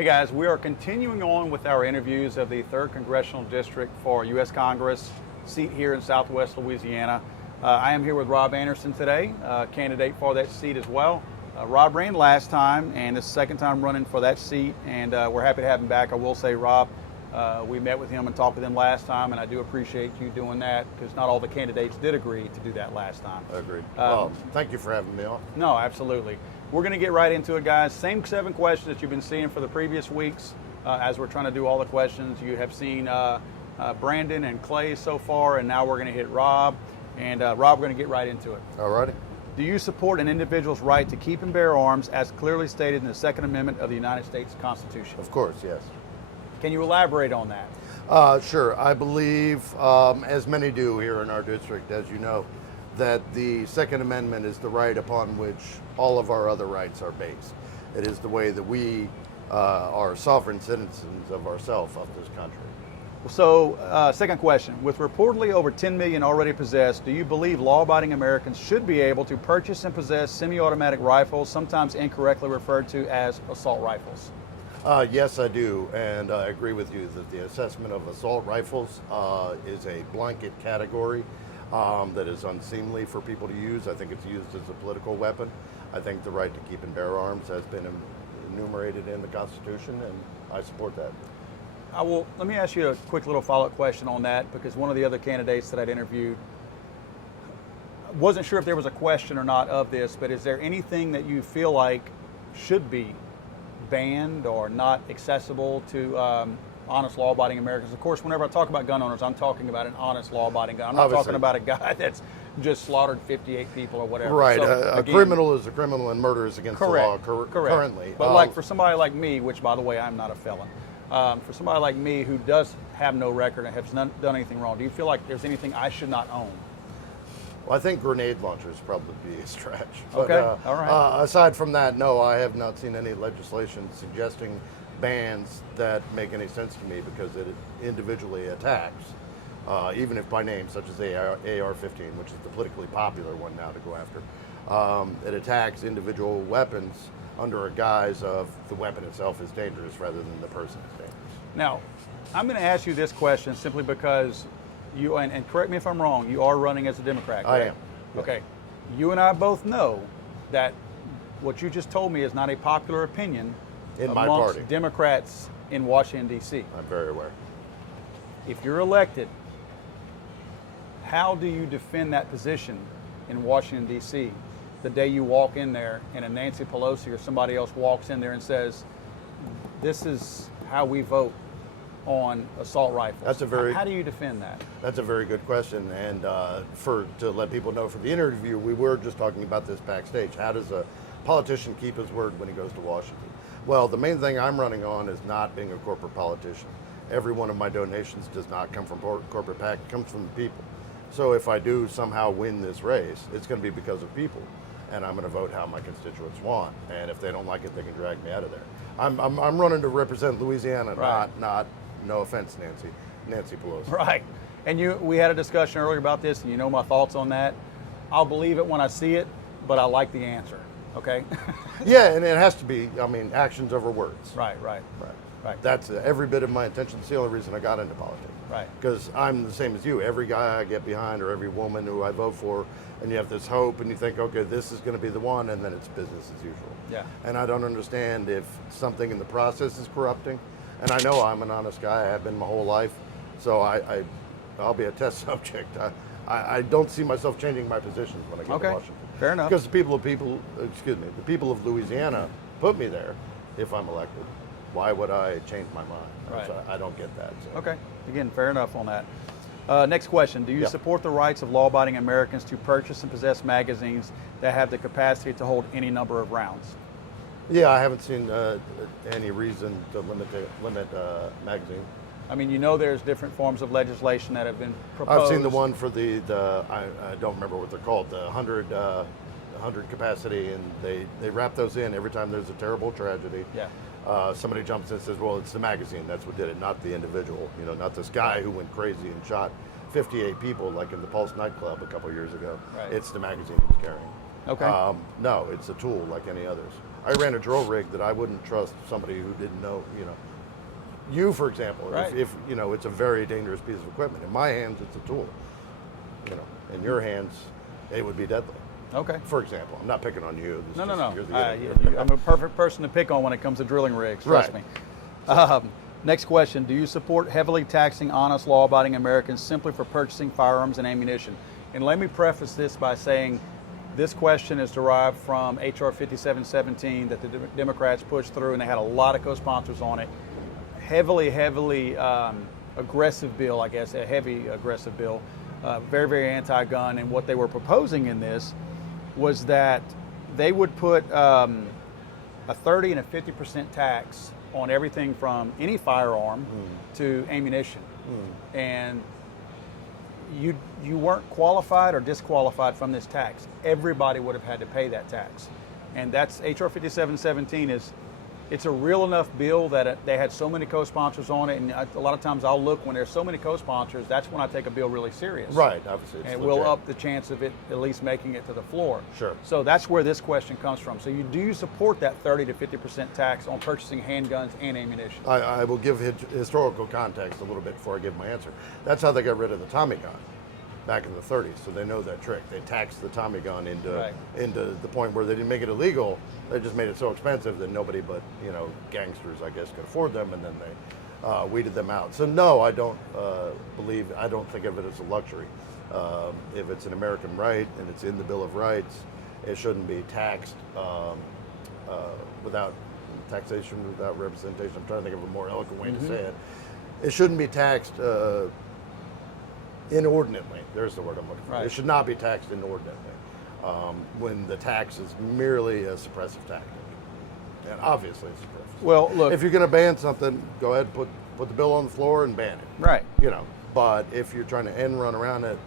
Hey guys, we are continuing on with our interviews of the 3rd Congressional District for U.S. Congress, seat here in Southwest Louisiana. I am here with Rob Anderson today, candidate for that seat as well. Rob ran last time, and this is the second time running for that seat, and we're happy to have him back. I will say, Rob, we met with him and talked with him last time, and I do appreciate you doing that because not all the candidates did agree to do that last time. I agree. Well, thank you for having me on. No, absolutely. We're going to get right into it, guys. Same 7 questions that you've been seeing for the previous weeks as we're trying to do all the questions. You have seen Brandon and Clay so far, and now we're going to hit Rob. And Rob, we're going to get right into it. All righty. Do you support an individual's right to keep and bear arms as clearly stated in the Second Amendment of the United States Constitution? Of course, yes. Can you elaborate on that? Sure. I believe, as many do here in our district, as you know, that the Second Amendment is the right upon which all of our other rights are based. It is the way that we are sovereign citizens of ourselves, of this country. So, second question. With reportedly over 10 million already possessed, do you believe law-abiding Americans should be able to purchase and possess semi-automatic rifles, sometimes incorrectly referred to as assault rifles? Yes, I do, and I agree with you that the assessment of assault rifles is a blanket category that is unseemly for people to use. I think it's used as a political weapon. I think the right to keep and bear arms has been enumerated in the Constitution, and I support that. Let me ask you a quick little follow-up question on that, because one of the other candidates that I'd interviewed wasn't sure if there was a question or not of this, but is there anything that you feel like should be banned or not accessible to honest law-abiding Americans? Of course, whenever I talk about gun owners, I'm talking about an honest law-abiding gun. I'm not Obviously. talking about a guy that's just slaughtered 58 people or whatever. Right. So, a criminal is a criminal, and murder is against correct, the law correct. currently. But like for somebody like me, which by the way, I'm not a felon, for somebody like me who does have no record and has done anything wrong, do you feel like there's anything I should not own? Well, I think grenade launchers probably be a stretch. Okay, all right. Aside from that, no, I have not seen any legislation suggesting bans that make any sense to me, because it individually attacks, even if by name, such as AR-15, which is the politically popular one now to go after. It attacks individual weapons under a guise of the weapon itself is dangerous rather than the person is dangerous. Now, I'm going to ask you this question simply because you, and correct me if I'm wrong, you are running as a Democrat, correct? I am. Yes. Okay. You and I both know that what you just told me is not a popular opinion In my amongst party. Democrats in Washington, D.C. I'm very aware. If you're elected, how do you defend that position in Washington, D.C. the day you walk in there and a Nancy Pelosi or somebody else walks in there and says, this is how we vote on assault rifles? How do you defend that? That's a very good question, and to let people know, for the interview, we were just talking about this backstage. How does a politician keep his word when he goes to Washington? Well, the main thing I'm running on is not being a corporate politician. Every one of my donations does not come from corporate PAC, it comes from the people. So if I do somehow win this race, it's going to be because of people, and I'm going to vote how my constituents want. And if they don't like it, they can drag me out of there. I'm running to represent Louisiana, right. not no offense, Nancy Pelosi. Right. And we had a discussion earlier about this, and you know my thoughts on that. I'll believe it when I see it, but I like the answer. Okay? Yeah, and it has to be, actions over words. Right. That's every bit of my intention. It's the only reason I got into politics. Right. Because I'm the same as you. Every guy I get behind, or every woman who I vote for, and you have this hope, and you think, okay, this is going to be the one, and then it's business as usual. Yeah. And I don't understand if something in the process is corrupting. And I know I'm an honest guy. I have been my whole life. So I'll be a test subject. I don't see myself changing my positions when I get to Washington. Fair enough. Because the people of Louisiana put me there. If I'm elected, why would I change my mind? Right. So I don't get that. So. Okay. Again, fair enough on that. Next question. Do you support the rights of law-abiding Americans to purchase and possess magazines that have the capacity to hold any number of rounds? Yeah, I haven't seen any reason to limit magazine. I mean, you know there's different forms of legislation that have been proposed. I've seen the one for the I don't remember what they're called, the 100 capacity, and they wrap those in every time there's a terrible tragedy. Yeah. Somebody jumps in and says, well, it's the magazine, that's what did it, not the individual. Not this guy who went crazy and shot 58 people like in the Pulse nightclub a couple years ago. Right. It's the magazine he was carrying. Okay. No, it's a tool like any others. I ran a drill rig that I wouldn't trust somebody who didn't know, you, for example, Right. if it's a very dangerous piece of equipment. In my hands, it's a tool. In your hands, it would be deadly. Okay. For example, I'm not picking on you. This No, is no, just- you're no. the interviewer. I'm a perfect person to pick on when it comes to drilling rigs. Trust Right. me. Next question: do you support heavily taxing honest, law-abiding Americans simply for purchasing firearms and ammunition? And let me preface this by saying, this question is derived from HR 5717 that the Democrats pushed through, and they had a lot of co-sponsors on it. Heavily aggressive bill, I guess, a heavy aggressive bill, very, very anti-gun. And what they were proposing in this was that they would put a 30 and a 50% tax on everything from any firearm to ammunition. And you weren't qualified or disqualified from this tax. Everybody would have had to pay that tax. And that's HR 5717 it's a real enough bill that they had so many co-sponsors on it, and a lot of times I'll look when there's so many co-sponsors, that's when I take a bill really serious. Right, obviously. It's And it will legit. up the chance of it at least making it to the floor. Sure. So that's where this question comes from. So do you support that 30 to 50% tax on purchasing handguns and ammunition? I will give historical context a little bit before I give my answer. That's how they got rid of the Tommy gun back in the 30s. So they know that trick. They taxed the Tommy gun into the point where they didn't make it illegal. They just made it so expensive that nobody but gangsters, I guess, could afford them, and then they weeded them out. So no, I don't I don't think of it as a luxury. If it's an American right and it's in the Bill of Rights, it shouldn't be taxed without taxation, without representation. I'm trying to think of a more eloquent way to say it. It shouldn't be taxed inordinately. There's the word I'm looking for. Right. It should not be taxed inordinately when the tax is merely a suppressive tactic. And obviously it's suppressive. Well, look. If you're going to ban something, go ahead and put the bill on the floor and ban it. Right. But if you're trying to end run around it,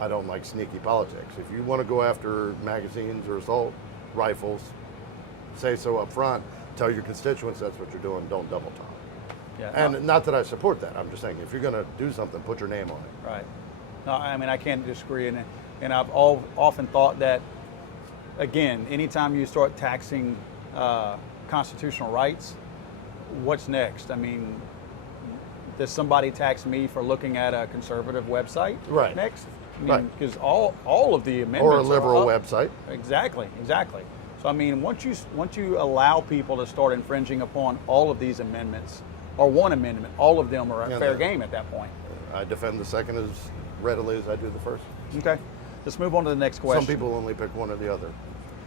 I don't like sneaky politics. If you want to go after magazines or assault rifles, say so up front. Tell your constituents that's what you're doing. Don't double talk. Yeah, And not that I support that. I'm just saying if you're going to do something, put your name on it. Right. No, I mean, I can't disagree. And I've often thought that, again, anytime you start taxing constitutional rights, what's next? I mean, does somebody tax me for looking at a conservative website Right. next? I mean, Right. because all of the amendments Or a liberal are up. website. Exactly. So I mean, once you allow people to start infringing upon all of these amendments, or one amendment, all of them are Yeah, fair the- game at that point. I defend the second as readily as I do the first. Okay. Let's move on to the next question. Some people only pick one or the other.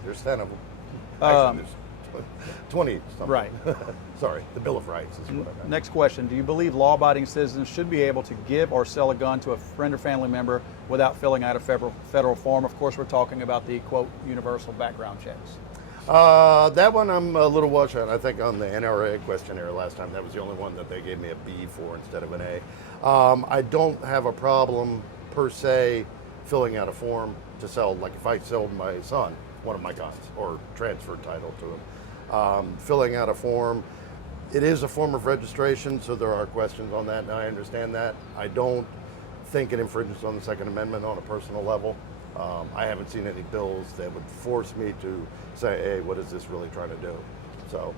There's 10 of them. Um, Actually, there's 20 something. Right. Sorry, the Bill of Rights is what I meant. Next question. Do you believe law-abiding citizens should be able to give or sell a gun to a friend or family member without filling out a federal form? Of course, we're talking about the, quote, universal background checks. That one I'm a little watch on. I think on the NRA questionnaire last time, that was the only one that they gave me a B for instead of an A. I don't have a problem per se filling out a form to sell, like if I sold my son one of my guns or transferred title to him. Filling out a form, it is a form of registration, so there are questions on that, and I understand that. I don't think it infringes on the Second Amendment on a personal level. I haven't seen any bills that would force me to say, hey, what is this really trying to do? So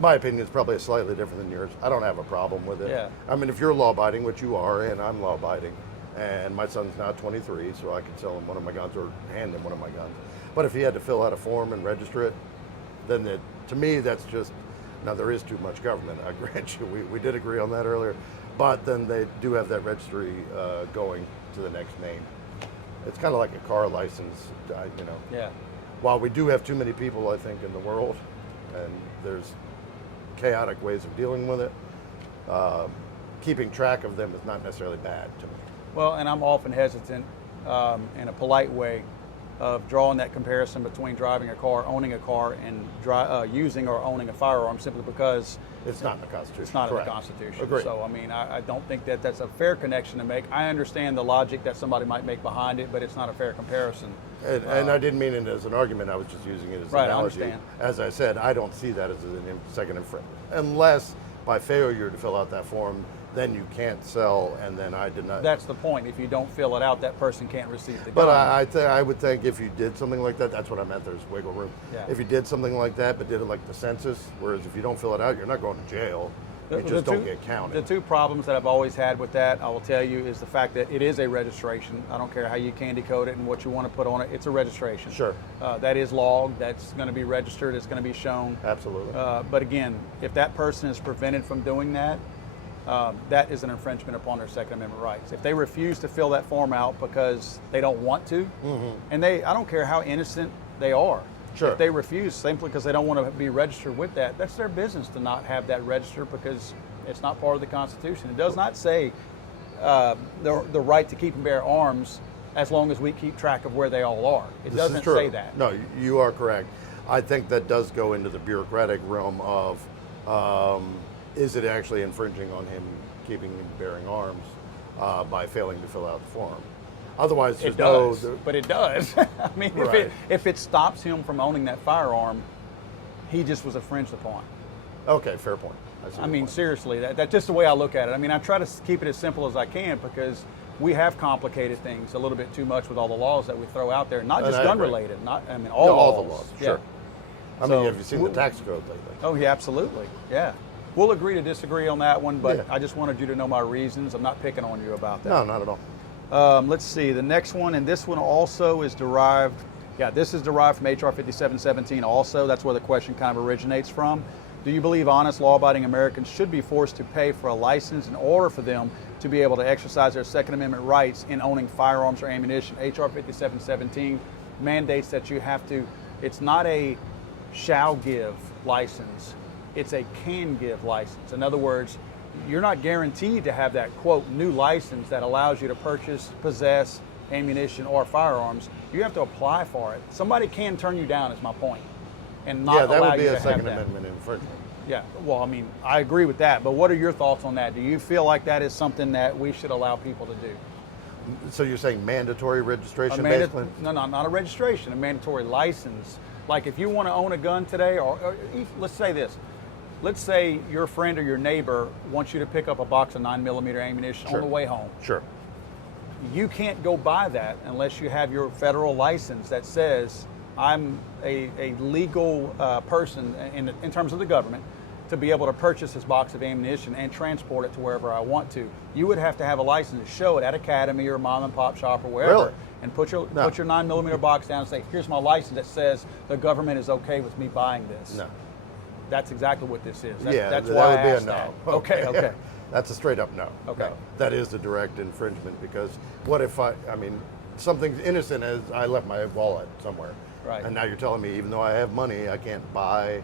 my opinion is probably slightly different than yours. I don't have a problem with it. Yeah. I mean, if you're law-abiding, which you are, and I'm law-abiding, and my son's now 23, so I can sell him one of my guns or hand him one of my guns. But if he had to fill out a form and register it, then to me, that's just, now there is too much government, I grant you. We did agree on that earlier. But then they do have that registry going to the next name. It's kind of like a car license, Yeah. While we do have too many people, I think, in the world, and there's chaotic ways of dealing with it, keeping track of them is not necessarily bad to me. Well, and I'm often hesitant in a polite way of drawing that comparison between driving a car, owning a car, and using or owning a firearm simply because It's not in the Constitution. it's not Correct. in the Constitution. Agreed. So, I mean, I don't think that that's a fair connection to make. I understand the logic that somebody might make behind it, but it's not a fair comparison. And I didn't mean it as an argument. I was just using it as Right, an I analogy. understand. As I said, I don't see that as a second infringement, unless by failure to fill out that form, then you can't sell, and then I deny. That's the point. If you don't fill it out, that person can't receive the But gun. I would think if you did something like that, that's what I meant. There's wiggle room. Yeah. If you did something like that, but did it like the census, whereas if you don't fill it out, you're not going to jail. You just don't get counted. The two problems that I've always had with that, I will tell you, is the fact that it is a registration. I don't care how you candy code it and what you want to put on it. It's a registration. Sure. That is logged. That's going to be registered. It's going to be shown. Absolutely. But again, if that person is prevented from doing that, that is an infringement upon their Second Amendment rights. If they refuse to fill that form out because they don't want to, and I don't care how innocent they are. Sure. If they refuse simply because they don't want to be registered with that, that's their business to not have that registered because it's not part of the Constitution. It does not say the right to keep and bear arms as long as we keep track of where they all are. It This is doesn't true. say that. No, you are correct. I think that does go into the bureaucratic realm of is it actually infringing on him keeping and bearing arms by failing to fill out the form? Otherwise, It there's does, but it does. I mean, Right. if it stops him from owning that firearm, he just was infringed upon. Okay, fair point. see I your mean, point. seriously, that's just the way I look at it. I mean, I try to keep it as simple as I can because we have complicated things a little bit too much with all the laws that we throw out there, not And just I gun agree. related, all No, laws. all the laws, Yeah. sure. I So, mean, have you seen the tax code lately? Oh, yeah, absolutely. Yeah. We'll agree to disagree on that one, but Yeah. I just wanted you to know my reasons. I'm not picking on you about that. No, not at all. Let's see, the next one, and this one also is derived, this is derived from HR 5717 also. That's where the question kind of originates from. Do you believe honest, law-abiding Americans should be forced to pay for a license in order for them to be able to exercise their Second Amendment rights in owning firearms or ammunition? HR 5717 mandates that you have to, it's not a shall give license, it's a can give license. In other words, you're not guaranteed to have that, quote, new license that allows you to purchase, possess ammunition or firearms. You have to apply for it. Somebody can turn you down, is my point, and not Yeah, that allow would be you a to Second have that. Amendment infringement. Yeah, well, I mean, I agree with that, but what are your thoughts on that? Do you feel like that is something that we should allow people to do? So you're saying mandatory registration, manda- basically? No, not a registration, a mandatory license. Like if you want to own a gun today, or let's say this, let's say your friend or your neighbor wants you to pick up a box of 9mm ammunition Sure. on the way home. Sure. You can't go buy that unless you have your federal license that says I'm a legal person in terms of the government to be able to purchase this box of ammunition and transport it to wherever I want to. You would have to have a license to show it at Academy or mom and pop shop or wherever. Really? And put your No. 9mm box down and say, here's my license that says the government is okay with me buying this. No. That's exactly what this is. Yeah, That's that why would I be a asked no. that. Okay. That's a straight up no. Okay. No. That is a direct infringement because what if I mean, something innocent as I left my wallet somewhere. Right. And now you're telling me even though I have money, I can't buy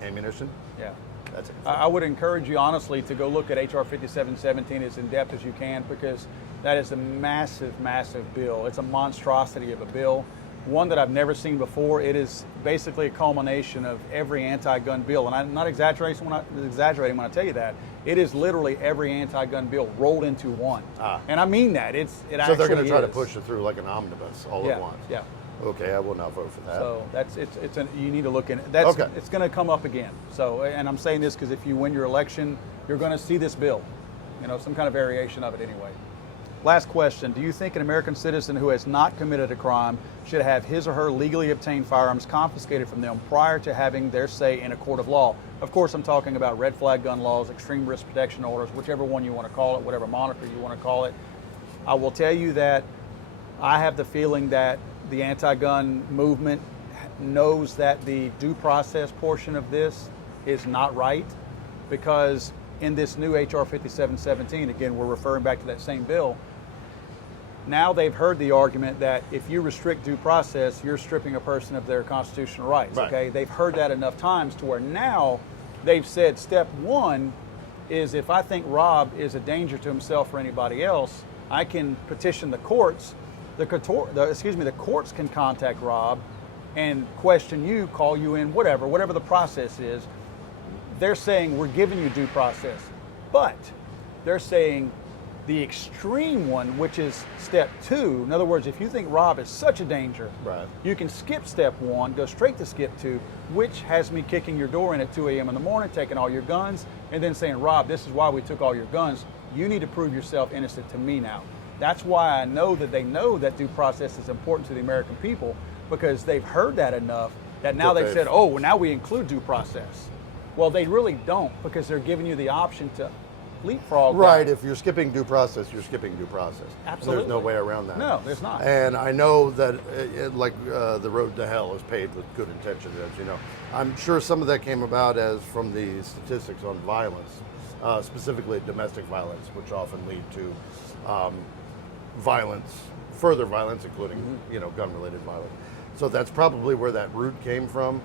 ammunition? Yeah. That's it. I would encourage you honestly to go look at HR 5717 as in depth as you can because that is a massive, massive bill. It's a monstrosity of a bill, one that I've never seen before. It is basically a culmination of every anti-gun bill, and I'm not exaggerating when I tell you that. It is literally every anti-gun bill rolled into one, and I mean that. It So actually they're going to try to is. push it through like an omnibus all Yeah, at once. yeah. Okay, I will not vote for that. So you need to look in it. That's Okay. It's going to come up again. So, and I'm saying this because if you win your election, you're going to see this bill, some kind of variation of it anyway. Last question: do you think an American citizen who has not committed a crime should have his or her legally obtained firearms confiscated from them prior to having their say in a court of law? Of course, I'm talking about red flag gun laws, extreme risk protection orders, whichever one you want to call it, whatever moniker you want to call it. I will tell you that I have the feeling that the anti-gun movement knows that the due process portion of this is not right because in this new HR 5717, again, we're referring back to that same bill, now they've heard the argument that if you restrict due process, you're stripping a person of their constitutional rights, Right. okay? They've heard that enough times to where now they've said step one is if I think Rob is a danger to himself or anybody else, I can petition the courts. The courts can contact Rob and question you, call you in, whatever the process is. They're saying we're giving you due process, but they're saying The extreme one, which is step 2, in other words, if you think Rob is such a danger, Right. you can skip step 1, go straight to skip 2, which has me kicking your door in at 2 a.m. in the morning, taking all your guns, and then saying, Rob, this is why we took all your guns. You need to prove yourself innocent to me now. That's why I know that they know that due process is important to the American people, because they've heard that enough that now they've said, oh, well, now we include due process. Well, they really don't, because they're giving you the option to leapfrog. Right, that. if you're skipping due process, you're skipping due process. Absolutely. There's no way around that. No, there's not. And I know that, the road to hell is paved with good intentions, as you know. I'm sure some of that came about as from the statistics on violence, specifically domestic violence, which often lead to violence, further violence, including gun-related violence. So that's probably where that root came from.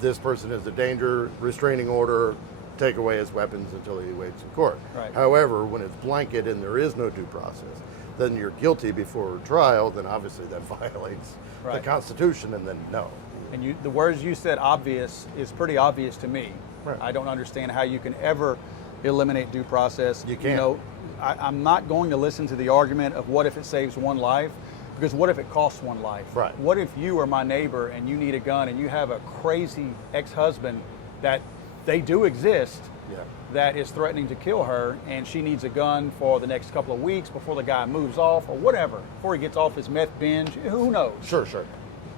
This person is a danger, restraining order, take away his weapons until he waits in court. Right. However, when it's blanket and there is no due process, then you're guilty before trial, then obviously that violates the Right. Constitution, and then no. And the words you said, obvious, is pretty obvious to me. Right. I don't understand how you can ever eliminate due process. You can't. I'm not going to listen to the argument of what if it saves one life, because what if it costs one life? Right. What if you are my neighbor and you need a gun and you have a crazy ex-husband that they do exist, Yeah. that is threatening to kill her, and she needs a gun for the next couple of weeks before the guy moves off or whatever, before he gets off his meth binge, who knows? Sure.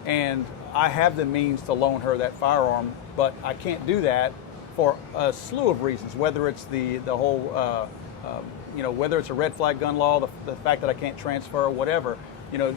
And I have the means to loan her that firearm, but I can't do that for a slew of reasons, whether it's the whole, whether it's a red flag gun law, the fact that I can't transfer, whatever.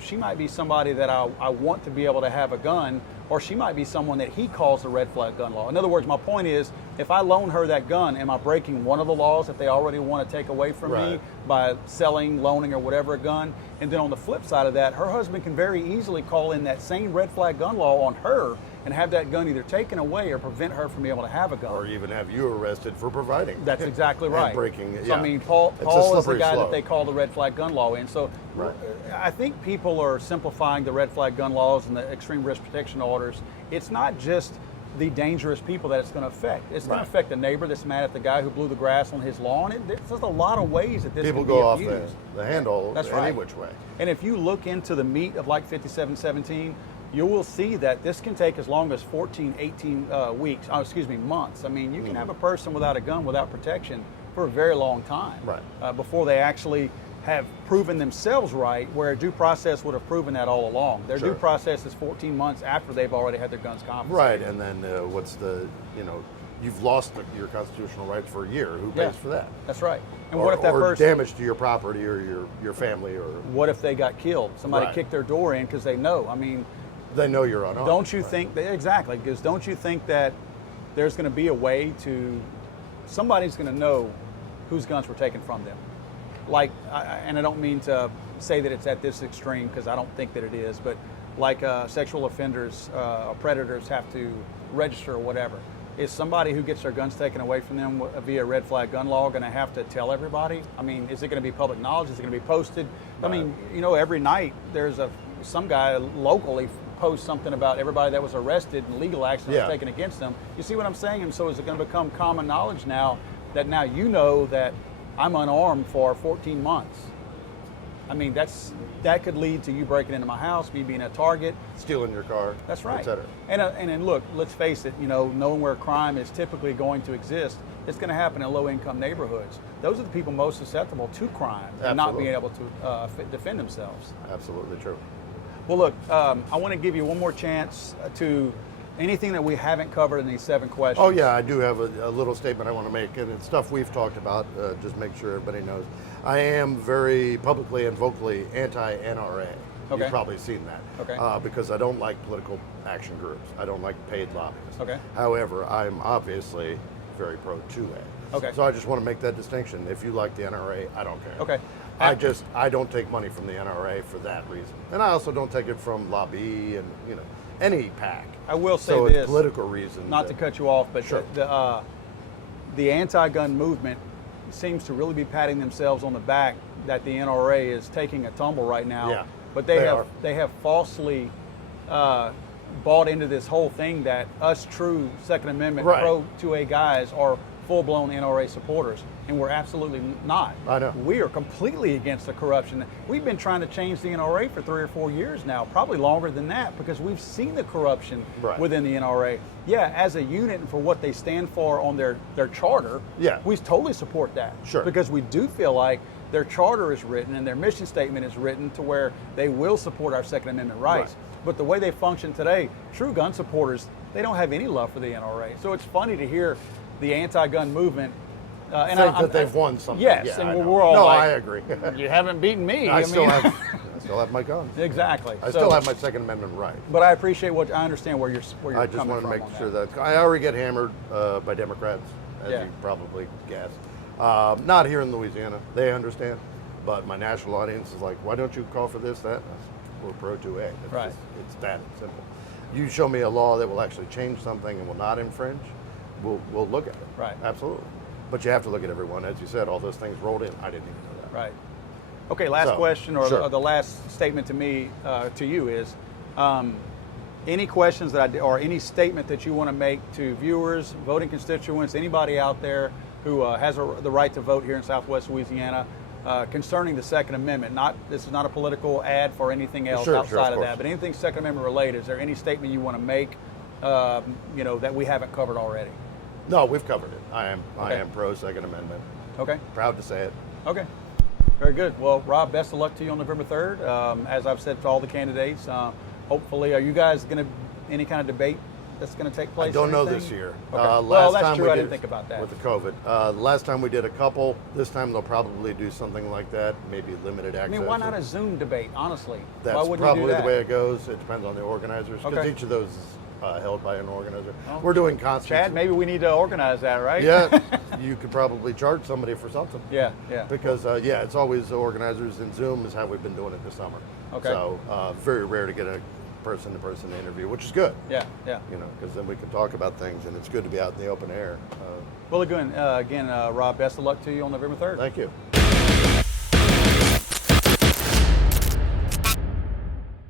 She might be somebody that I want to be able to have a gun, or she might be someone that he calls the red flag gun law. In other words, my point is, if I loan her that gun, am I breaking one of the laws that they already want to take away from me Right. by selling, loaning, or whatever a gun? And then on the flip side of that, her husband can very easily call in that same red flag gun law on her and have that gun either taken away or prevent her from being able to have a gun. Or even have you arrested for providing. That's exactly And right. breaking, So yeah. I mean, Paul It's a is the slippery guy slope. that they call the red flag gun law in. So Right. I think people are simplifying the red flag gun laws and the extreme risk protection orders. It's not just the dangerous people that it's going to affect. It's going Right. to affect the neighbor that's mad at the guy who blew the grass on his lawn. There's a lot of ways that this People can go be off abused. the handle That's any right. which way. And if you look into the meat of like 5717, you will see that this can take as long as 14, 18 months. I mean, you can have a person without a gun, without protection for a very long time. Right. Before they actually have proven themselves right, where due process would have proven that all along. Their Sure. due process is 14 months after they've already had their guns confiscated. Right, and then you've lost your constitutional rights for a year. Who pays Yeah. for that? That's right. And or, what if that or person, damage to your property or your family, or what if they got killed? Somebody Right. kicked their door in because they know. I mean, they know you're unarmed. don't you Right. think that, exactly, because don't you think that there's going to be a way to, somebody's going to know whose guns were taken from them? Like, and I don't mean to say that it's at this extreme, because I don't think that it is, but like sexual offenders or predators have to register or whatever. Is somebody who gets their guns taken away from them via red flag gun law going to have to tell everybody? I mean, is it going to be public knowledge? Is it going to be posted? I mean, every night there's some guy locally posts something about everybody that was arrested and legal action was Yeah. taken against them. You see what I'm saying? And so is it going to become common knowledge now that you know that I'm unarmed for 14 months? I mean, that could lead to you breaking into my house, me being a target. Stealing your car. That's right. Et cetera. And look, let's face it, knowing where crime is typically going to exist, it's going to happen in low-income neighborhoods. Those are the people most susceptible to crime and not being able to defend themselves. Absolutely true. Well, look, I want to give you one more chance to anything that we haven't covered in these 7 questions. Oh yeah, I do have a little statement I want to make, and it's stuff we've talked about. Just make sure everybody knows. I am very publicly and vocally anti-NRA. Okay. You've probably seen that. Okay. Because I don't like political action groups. I don't like paid lobbyists. Okay. However, I'm obviously very pro 2A. Okay. So I just want to make that distinction. If you like the NRA, I don't care. Okay. I don't take money from the NRA for that reason, and I also don't take it from lobby and any PAC. I will say so this, it's political reason. not to cut you off, but Sure. the anti-gun movement seems to really be patting themselves on the back that the NRA is taking a tumble right now. Yeah, but they are. they have falsely bought into this whole thing that us true Second Amendment Right. pro 2A guys are full-blown NRA supporters, and we're absolutely not. I know. We are completely against the corruption. We've been trying to change the NRA for 3 or 4 years now, probably longer than that, because we've seen the corruption Right. within the NRA. Yeah, as a unit and for what they stand for on their charter, Yeah. we totally support that. Sure. Because we do feel like their charter is written and their mission statement is written to where they will support our Second Amendment rights. Right. But the way they function today, true gun supporters, they don't have any love for the NRA. So it's funny to hear the anti-gun movement. Think that they've won something. Yes, Yeah, and I know. we're all no, like, I agree. you haven't beaten me. I mean, still have my guns. exactly. I So- still have my Second Amendment right. But I appreciate I understand where you're I just coming want to from make on sure that. that I already get hammered by Democrats, as Yeah. you probably guessed. Not here in Louisiana. They understand. But my national audience is like, why don't you call for this, that? We're pro 2A. It's Right. It's that simple. You show me a law that will actually change something and will not infringe, we'll look at it. Right. Absolutely. But you have to look at everyone. As you said, all those things rolled in. I didn't even know that. Right. Okay, last So, question, or sure. the last statement to me, to you is, any questions or any statement that you want to make to viewers, voting constituents, anybody out there who has the right to vote here in Southwest Louisiana, concerning the Second Amendment. This is not a political ad for anything else Sure, outside of of that, course. but anything Second Amendment related. Is there any statement you want to make, that we haven't covered already? No, we've covered it. I Okay. am pro Second Amendment. Okay. Proud to say it. Okay. Very good. Well, Rob, best of luck to you on November 3rd. As I've said to all the candidates, hopefully, are you guys going to any kind of debate that's going to take place? I don't or know anything? this year. Okay. Last Well, that's time true. we I did- didn't think about that. With the COVID. Last time we did a couple. This time they'll probably do something like that, maybe limited access. I mean, why not a Zoom debate, honestly? That's why wouldn't probably you do that? the way it goes. It depends on the organizers, because Okay. each of those is held by an organizer. Oh. We're doing constant. Chad, maybe we need to organize that, right? Yeah, you could probably charge somebody for something. Yeah, yeah. Because, it's always the organizers, and Zoom is how we've been doing it this summer. Okay. So, very rare to get a person-to-person interview, which is good. Yeah, yeah. Because then we can talk about things, and it's good to be out in the open air. Well, again, Rob, best of luck to you on November 3rd. Thank you.